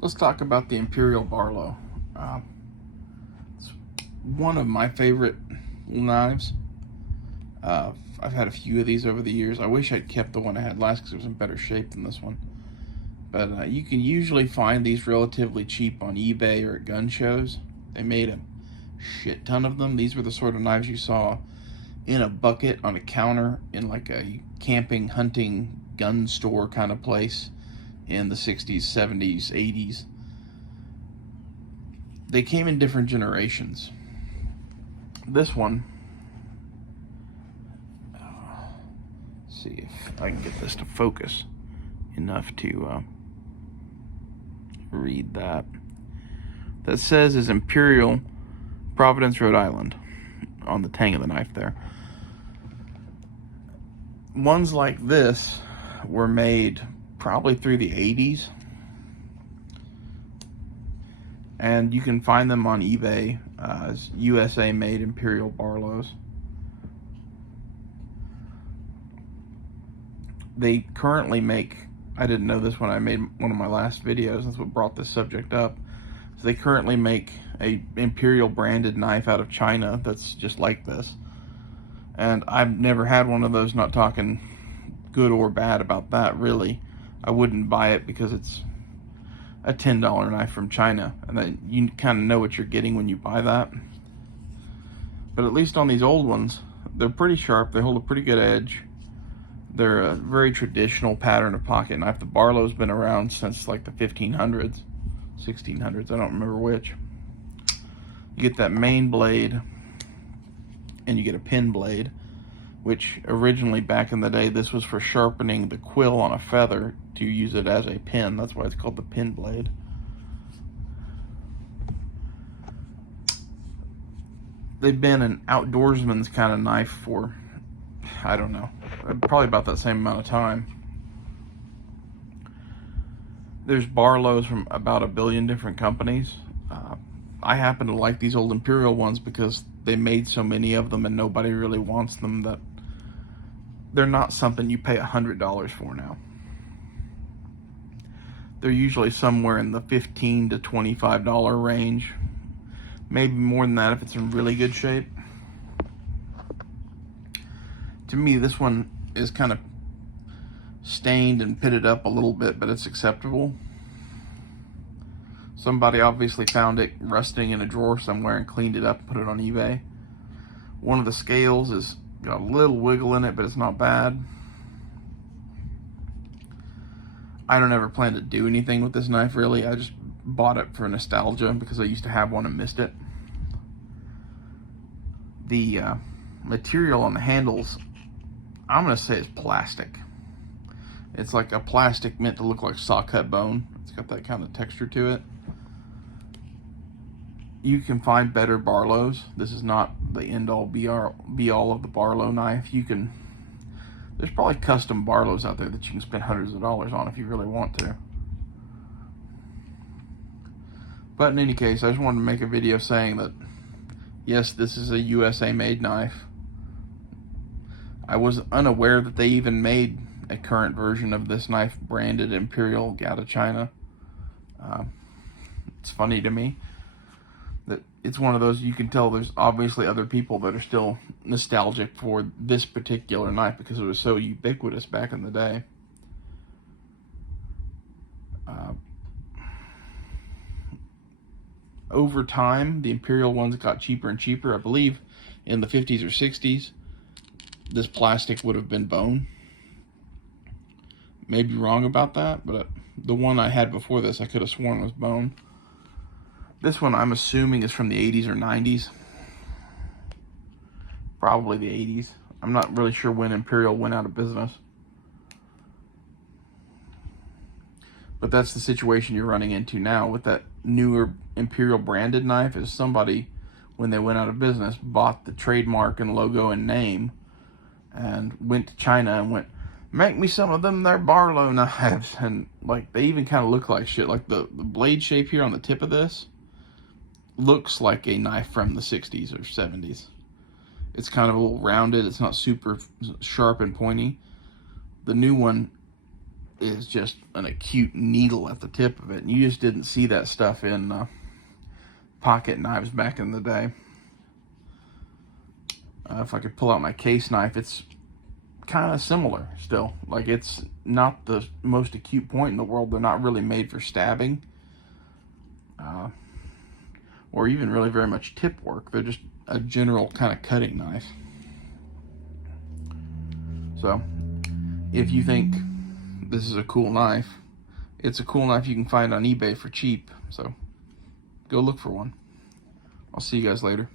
Let's talk about the Imperial Barlow. It's one of my favorite knives. I've had a few of these over the years. I wish I'd kept the one I had last because it was in better shape than this one. But you can usually find these relatively cheap on eBay or at gun shows. They made a shit ton of them. These were the sort of knives you saw in a bucket on a counter in like a camping, hunting, gun store kind of place in the 60s, 70s, 80s. They came in different generations. This one, see if I can get this to focus enough to read that. That says is Imperial, Providence, Rhode Island, on the tang of the knife there. Ones like this were made probably through the 80s, and you can find them on eBay as USA made Imperial Barlows. They currently make, I didn't know this when I made one of my last videos, that's what brought this subject up. So they currently make a Imperial branded knife out of China that's just like this. And I've never had one of those, not talking good or bad about that really. I wouldn't buy it because it's a $10 knife from China, and then you kind of know what you're getting when you buy that. But at least on these old ones, they're pretty sharp, they hold a pretty good edge. They're a very traditional pattern of pocket knife. The Barlow's been around since like the 1500s, 1600s, I don't remember which. You get that main blade, and you get a pin blade, which originally back in the day, this was for sharpening the quill on a feather to use it as a pin. That's why it's called the pin blade. They've been an outdoorsman's kind of knife for, I don't know, probably about that same amount of time. There's Barlows from about a billion different companies. I happen to like these old Imperial ones because they made so many of them and nobody really wants them, that they're not something you pay $100 for now. They're usually somewhere in the $15 to $25 range, maybe more than that if it's in really good shape. To me, this one is kind of stained and pitted up a little bit, but it's acceptable. Somebody obviously found it rusting in a drawer somewhere and cleaned it up and put it on eBay. One of the scales is got a little wiggle in it, but it's not bad. I don't ever plan to do anything with this knife really. I just bought it for nostalgia because I used to have one and missed it. The material on the handles, I'm gonna say it's plastic. It's like a plastic meant to look like saw cut bone. It's got that kind of texture to it. You can find better Barlows. This is not the end all be all of the Barlow knife. There's probably custom Barlows out there that you can spend hundreds of dollars on if you really want to. But in any case, I just wanted to make a video saying that yes, this is a USA made knife. I was unaware that they even made a current version of this knife branded Imperial out of China. It's funny to me that it's one of those, you can tell there's obviously other people that are still nostalgic for this particular knife because it was so ubiquitous back in the day. Over time, the Imperial ones got cheaper and cheaper. I believe in the 50s or 60s, this plastic would have been bone. Maybe wrong about that, but the one I had before this, I could have sworn was bone. This one I'm assuming is from the 80s or 90s. Probably the 80s. I'm not really sure when Imperial went out of business. But that's the situation you're running into now with that newer Imperial branded knife, is somebody, when they went out of business, bought the trademark and logo and name and went to China and went, make me some of them their Barlow knives. And like, they even kind of look like shit. Like the blade shape here on the tip of this looks like a knife from the 60s or 70s. It's kind of a little rounded. It's not super sharp and pointy. The new one is just an acute needle at the tip of it. And you just didn't see that stuff in pocket knives back in the day. If I could pull out my case knife, it's kind of similar still. Like, it's not the most acute point in the world. They're not really made for stabbing or even really very much tip work. They're just a general kind of cutting knife. So if you think this is a cool knife, it's a cool knife you can find on eBay for cheap. So go look for one. I'll see you guys later.